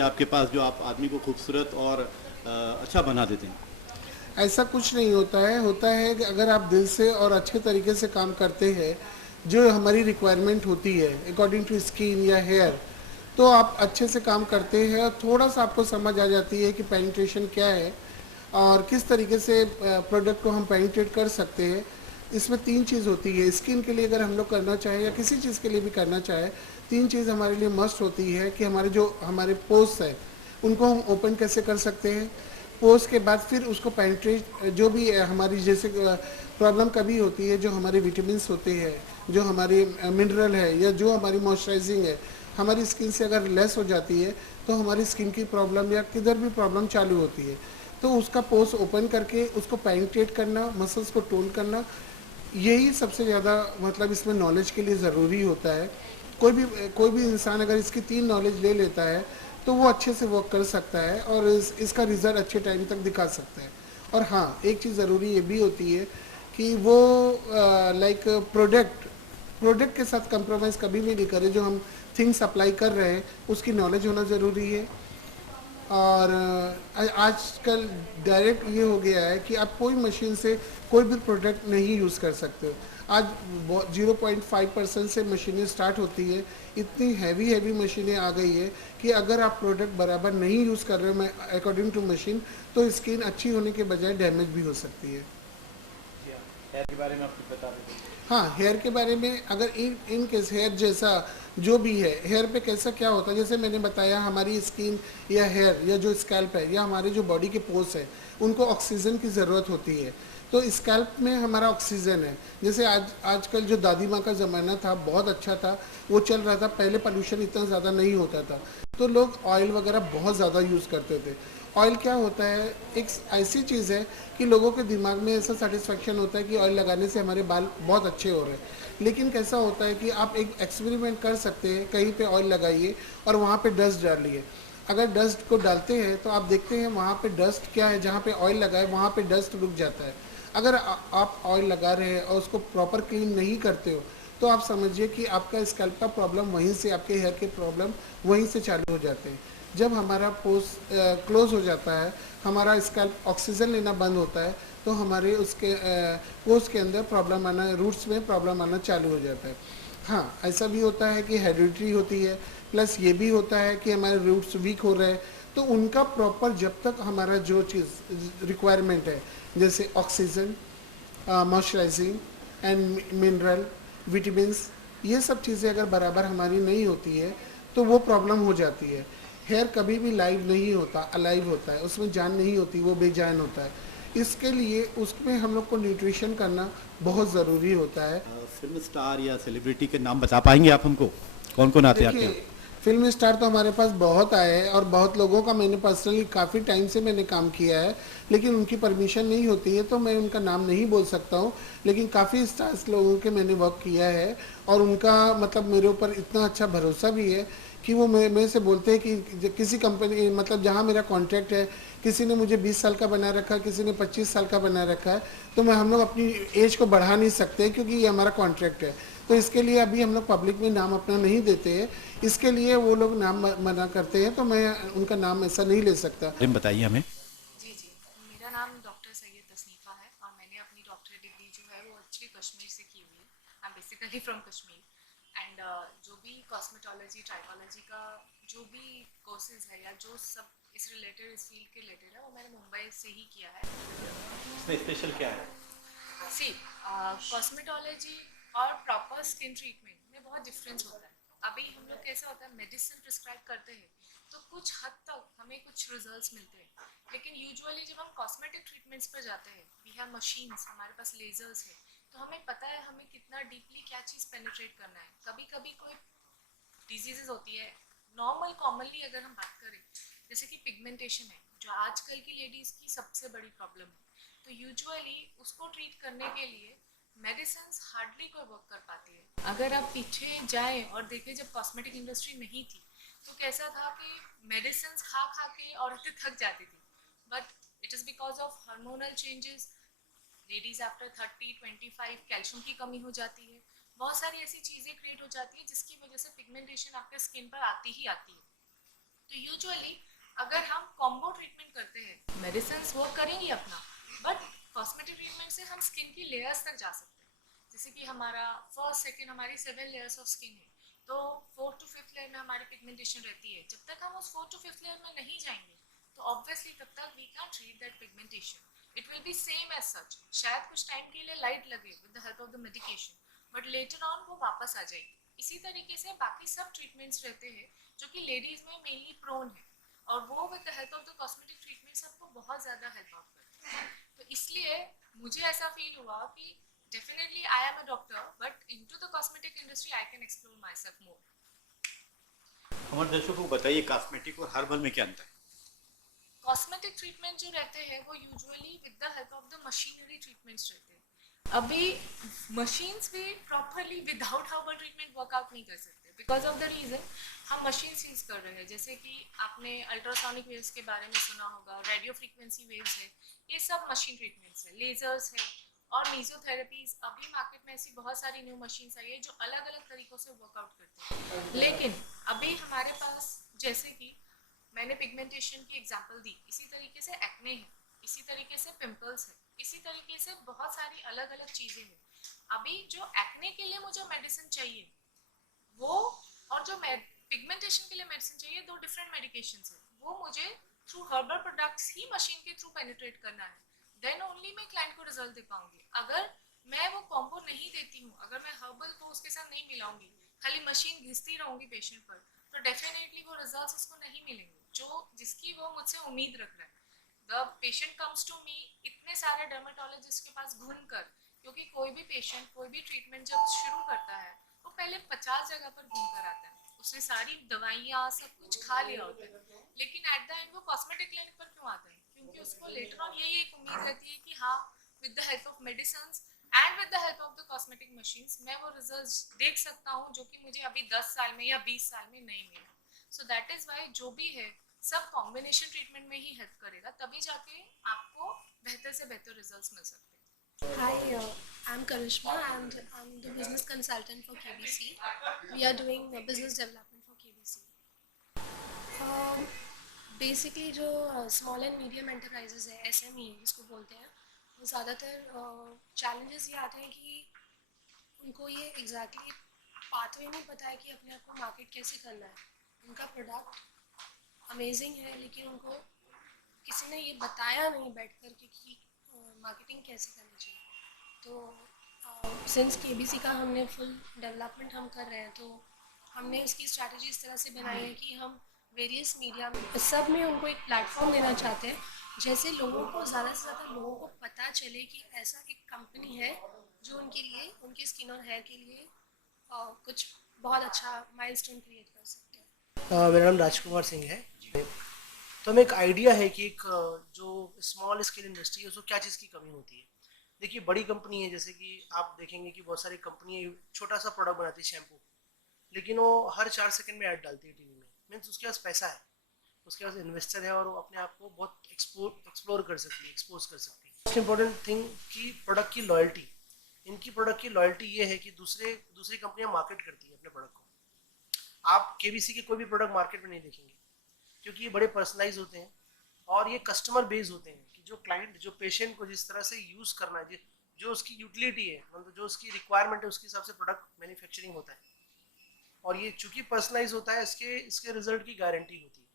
आपके पास जो आप आदमी को खूबसूरत और अच्छा बना देते हैं? ऐसा कुछ नहीं होता है कि अगर आप दिल से और अच्छे तरीके से काम करते हैं, जो हमारी रिक्वायरमेंट होती है अकॉर्डिंग टू स्किन या हेयर, तो आप अच्छे से काम करते हैं और थोड़ा सा आपको समझ आ जाती है कि पेनिट्रेशन क्या है और किस तरीके से प्रोडक्ट को हम पेनिट्रेट कर सकते हैं। इसमें तीन चीज़ होती है। स्किन के लिए अगर हम लोग करना चाहें या किसी चीज़ के लिए भी करना चाहें, तीन चीज़ हमारे लिए मस्ट होती है कि हमारे पोर्स है उनको हम ओपन कैसे कर सकते हैं। पोर्स के बाद फिर उसको पेनिट्रेट, जो भी हमारी जैसे प्रॉब्लम कभी होती है, जो हमारे विटामिन्स होते हैं, जो हमारी मिनरल है या जो हमारी मॉइस्चराइजिंग है, हमारी स्किन से अगर लेस हो जाती है तो हमारी स्किन की प्रॉब्लम या किधर भी प्रॉब्लम चालू होती है। तो उसका पोर्स ओपन करके उसको पेनिट्रेट करना, मसल्स को टोन करना, यही सबसे ज़्यादा मतलब इसमें नॉलेज के लिए ज़रूरी होता है। कोई भी इंसान अगर इसकी तीन नॉलेज ले लेता है तो वो अच्छे से वर्क कर सकता है और इसका रिज़ल्ट अच्छे टाइम तक दिखा सकता है। और हाँ, एक चीज़ ज़रूरी ये भी होती है कि वो लाइक प्रोडक्ट के साथ कंप्रोमाइज़ कभी भी नहीं करे। जो हम थिंग्स अप्लाई कर रहे हैं उसकी नॉलेज होना ज़रूरी है। और आजकल डायरेक्ट ये हो गया है कि आप कोई मशीन से कोई भी प्रोडक्ट नहीं यूज़ कर सकते हो। आज 0.5% से मशीनें स्टार्ट होती है। इतनी हैवी हैवी मशीनें आ गई है कि अगर आप प्रोडक्ट बराबर नहीं यूज़ कर रहे हो अकॉर्डिंग टू मशीन, तो स्किन अच्छी होने के बजाय डैमेज भी हो सकती है। जी हाँ, हेयर के बारे में आप कुछ बता देते हैं? हाँ, हेयर के बारे में अगर इन केस हेयर जैसा जो भी है, हेयर पे कैसा क्या होता है, जैसे मैंने बताया हमारी स्किन या हेयर या जो स्कैल्प है या हमारे जो बॉडी के पोर्स है, उनको ऑक्सीजन की ज़रूरत होती है। तो स्कैल्प में हमारा ऑक्सीजन है। जैसे आजकल जो दादी माँ का ज़माना था बहुत अच्छा था, वो चल रहा था। पहले पोल्यूशन इतना ज़्यादा नहीं होता था, तो लोग ऑयल वगैरह बहुत ज़्यादा यूज़ करते थे। ऑयल क्या होता है, एक ऐसी चीज़ है कि लोगों के दिमाग में ऐसा सेटिस्फेक्शन होता है कि ऑयल लगाने से हमारे बाल बहुत अच्छे हो रहे हैं। लेकिन कैसा होता है कि आप एक एक्सपेरिमेंट कर सकते हैं, कहीं पे ऑयल लगाइए और वहाँ पे डस्ट डालिए। अगर डस्ट को डालते हैं तो आप देखते हैं वहाँ पे डस्ट क्या है, जहाँ पे ऑयल लगा है वहाँ पे डस्ट रुक जाता है। अगर आप ऑयल लगा रहे हैं और उसको प्रॉपर क्लीन नहीं करते हो, तो आप समझिए कि आपका स्कैल्प का प्रॉब्लम वहीं से, आपके हेयर के प्रॉब्लम वहीं से चालू हो जाते हैं। जब हमारा पोर्स क्लोज हो जाता है, हमारा स्कैल्प ऑक्सीजन लेना बंद होता है, तो हमारे उसके पोर्स के अंदर प्रॉब्लम आना, रूट्स में प्रॉब्लम आना चालू हो जाता है। हाँ, ऐसा भी होता है कि हेरिडिटी होती है, प्लस ये भी होता है कि हमारे रूट्स वीक हो रहे हैं। तो उनका प्रॉपर जब तक हमारा जो चीज़ रिक्वायरमेंट है, जैसे oxygen, moisturising and mineral, vitamins, ये सब चीज़ें अगर बराबर हमारी नहीं होती है तो वो प्रॉब्लम हो जाती है। हेयर कभी भी लाइव नहीं होता, अलाइव होता है, उसमें जान नहीं होती, वो बेजान होता है। इसके लिए उसमें हम लोग को न्यूट्रिशन करना बहुत ज़रूरी होता है। फिल्म स्टार या सेलिब्रिटी के नाम बता पाएंगे आप हमको? कौन कौन आते हैं आपके देखिए, यहाँ? फिल्म स्टार तो हमारे पास बहुत आए हैं और बहुत लोगों का मैंने पर्सनली काफ़ी टाइम से मैंने काम किया है, लेकिन उनकी परमिशन नहीं होती है तो मैं उनका नाम नहीं बोल सकता हूँ। लेकिन काफ़ी स्टार्स लोगों के मैंने वर्क किया है और उनका मतलब मेरे ऊपर इतना अच्छा भरोसा भी है कि वो मेरे से बोलते हैं कि किसी कंपनी मतलब जहाँ मेरा कॉन्ट्रैक्ट है, किसी ने मुझे 20 साल का बना रखा है, किसी ने 25 साल का बना रखा है, तो हम लोग अपनी एज को बढ़ा नहीं सकते क्योंकि ये हमारा कॉन्ट्रैक्ट है। तो इसके लिए अभी हम लोग पब्लिक में नाम अपना नहीं देते हैं। इसके लिए वो लोग नाम मना करते हैं, तो मैं उनका नाम ऐसा नहीं ले सकता। बारे में बताइए हमें। जी जी। मेरा नाम डॉक्टर सैयद तस्नीफ़ा है और मैंने अपनी डॉक्टरेट डिग्री जो है वो एक्चुअली कश्मीर से की हुई है। I am basically from Kashmir and जो भी कॉस्मेटोलॉजी ट्राइकोलॉजी का जो भी कोर्सेज है या जो सब इस रिलेटेड इस फील्ड के रिलेटेड है वो मैंने मुंबई से ही किया है। इसमें स्पेशल क्या है? सी कॉस्मेटोलॉजी और प्रॉपर स्किन ट्रीटमेंट में बहुत डिफरेंस होता है। अभी हम लोग कैसा होता है मेडिसिन प्रिस्क्राइब करते हैं तो कुछ हद तक हमें कुछ रिजल्ट्स मिलते हैं, लेकिन यूजुअली जब हम कॉस्मेटिक ट्रीटमेंट्स पर जाते हैं, वी हैव मशीन्स, हमारे पास लेजर्स है, तो हमें पता है हमें कितना डीपली क्या चीज़ पेनिट्रेट करना है। कभी कभी कोई डिजीजेज होती है, नॉर्मल कॉमनली अगर हम बात करें जैसे कि पिगमेंटेशन है जो आजकल की लेडीज़ की सबसे बड़ी प्रॉब्लम है, तो यूजुअली उसको ट्रीट करने के लिए मेडिसिन हार्डली कोई वर्क कर पाती है। अगर आप पीछे जाएं और देखें जब कॉस्मेटिक इंडस्ट्री नहीं थी तो कैसा था कि मेडिसिन खा खा के औरतें थक जाती थी, but it is because of hormonal changes, ladies after 30-25 calcium की कमी हो जाती है, बहुत सारी ऐसी चीज़ें क्रिएट हो जाती है जिसकी वजह से पिगमेंटेशन आपके स्किन पर आती ही आती है। तो यूजुअली अगर हम कॉम्बो ट्रीटमेंट करते हैं, मेडिसिन वर्क करेंगी अपना, बट कॉस्मेटिक ट्रीटमेंट से हम स्किन की लेयर्स तक जा सकते हैं। जैसे कि हमारा फर्स्ट सेकेंड हमारी 7 लेयर्स ऑफ स्किन है, तो 4th to 5th लेयर में हमारी पिगमेंटेशन रहती है। जब तक हम उस 4th to 5th लेयर में नहीं जाएंगे तो ऑब्वियसली तब तक we can treat that pigmentation. It will be same as such, शायद कुछ टाइम के लिए लाइट लगे with the help of the medication, but later on वो वापस आ जाएगी। इसी तरीके से बाकी सब ट्रीटमेंट्स रहते हैं जो कि लेडीज में मेनली प्रोन है, और वो with the help of the cosmetic treatments आपको बहुत ज़्यादा हेल्प आउट करते हैं। तो इसलिए मुझे ऐसा फील हुआ कि definitely I am a doctor, but into the cosmetic industry I can explore my self मोर। हमारे दर्शकों को बताइए कॉस्मेटिक और हर्बल में क्या अंतर है? कॉस्मेटिक ट्रीटमेंट जो रहते हैं वो usually with the help of the machinery treatments रहते हैं। अभी मशीन्स भी properly without herbal treatment workout नहीं कर सकते, बिकॉज ऑफ द रीज़न हम मशीन यूज़ कर रहे हैं। जैसे कि आपने अल्ट्रासोनिक वेव्स के बारे में सुना होगा, रेडियो फ्रीक्वेंसी वेव्स है, ये सब मशीन ट्रीटमेंट्स है, लेजर्स है और मेसोथेरेपीज। अभी मार्केट में ऐसी बहुत सारी न्यू मशीन्स आई है जो अलग अलग तरीक़ों से वर्कआउट करते हैं। लेकिन अभी हमारे पास, जैसे कि मैंने पिगमेंटेशन की एग्जांपल दी, इसी तरीके से एक्ने है, इसी तरीके से पिंपल्स है, इसी तरीके से बहुत सारी अलग अलग चीज़ें हैं। अभी जो एक्ने के लिए मुझे मेडिसिन चाहिए वो, और जो पिगमेंटेशन के लिए मेडिसिन चाहिए, दो डिफरेंट मेडिकेशंस है। वो मुझे थ्रू हर्बल प्रोडक्ट्स ही मशीन के थ्रू पेनिट्रेट करना है, देन ओनली मैं क्लाइंट को रिजल्ट दे पाऊंगी। अगर मैं वो कॉम्बो नहीं देती हूँ, अगर मैं हर्बल को उसके साथ नहीं मिलाऊंगी, खाली मशीन घिसती रहूंगी पेशेंट पर, तो डेफिनेटली वो रिजल्ट्स उसको नहीं मिलेंगे जो जिसकी वो मुझसे उम्मीद रख रहा है। The patient comes to me इतने सारे डर्मेटोलॉजिस्ट के पास घूम कर, क्योंकि कोई भी पेशेंट कोई भी ट्रीटमेंट जब शुरू करता है वो पहले 50 जगह पर घूम कर आता है, उसने सारी दवाइयाँ सब कुछ खा लिया होता है, लेकिन एट द एंड वो कॉस्मेटिक क्लिनिक पर क्यों आता है? क्योंकि उसको लेटर ऑन यही एक उम्मीद रहती है कि हाँ, with the help of medicine and with the help of the cosmetic machines मैं वो रिजल्ट देख सकता हूँ जो कि मुझे अभी 10 साल में या 20 साल में नहीं मिला। सो दैट इज वाई जो भी है सब कॉम्बिनेशन ट्रीटमेंट में ही हेल्प करेगा, तभी जाके आपको बेहतर से बेहतर रिजल्ट्स मिल सकते हैं। Hi, I'm Karishma and I'm the business consultant for KBC. We are doing business development for KBC. Basically जो स्मॉल एंड मीडियम एंटरप्राइजेज है, SME जिसको बोलते हैं, वो ज़्यादातर चैलेंजेस ये आते हैं कि उनको ये एग्जैक्टली पाथवे नहीं पता है कि अपने आप को मार्केट कैसे करना है। उनका प्रोडक्ट अमेजिंग है लेकिन उनको किसी ने ये बताया नहीं बैठ कर के कि मार्केटिंग कैसे करनी चाहिए। तो सिंस KBC का हमने फुल डेवलपमेंट हम कर रहे हैं, तो हमने इसकी स्ट्रैटेजी इस तरह से बनाई है कि हम वेरियस मीडिया में सब में उनको एक प्लेटफॉर्म देना चाहते हैं, जैसे लोगों को ज़्यादा से ज़्यादा लोगों को पता चले कि ऐसा एक कंपनी है जो उनके लिए, उनके स्किन और हेयर के लिए कुछ बहुत अच्छा माइलस्टोन क्रिएट कर सकते हैं। मेरा नाम राजकुमार सिंह है। तो हमें एक आइडिया है कि एक जो स्मॉल स्केल इंडस्ट्री है उसको क्या चीज़ की कमी होती है। देखिए, बड़ी कंपनी है, जैसे कि आप देखेंगे कि बहुत सारी कंपनी छोटा सा प्रोडक्ट बनाती है, शैम्पू, लेकिन वो हर 4 सेकंड में ऐड डालती है टीवी में। मीन्स उसके पास पैसा है, उसके पास इन्वेस्टर है और वो अपने आप को बहुत एक्सप्लोर कर सकती है, एक्सपोज कर सकती है। मोस्ट इंपॉर्टेंट थिंग कि प्रोडक्ट की लॉयल्टी। इनकी प्रोडक्ट की लॉयल्टी ये है कि दूसरी कंपनियां मार्केट करती है अपने प्रोडक्ट को। आप KBC के कोई भी प्रोडक्ट मार्केट में नहीं देखेंगे, क्योंकि ये बड़े पर्सनलाइज होते हैं और ये कस्टमर बेस्ड होते हैं कि जो क्लाइंट, जो पेशेंट को जिस तरह से यूज़ करना है, जो उसकी यूटिलिटी है, मतलब जो उसकी रिक्वायरमेंट है, उसके हिसाब से प्रोडक्ट मैन्युफैक्चरिंग होता है। और ये चूंकि पर्सनलाइज होता है, इसके रिजल्ट की गारंटी होती है।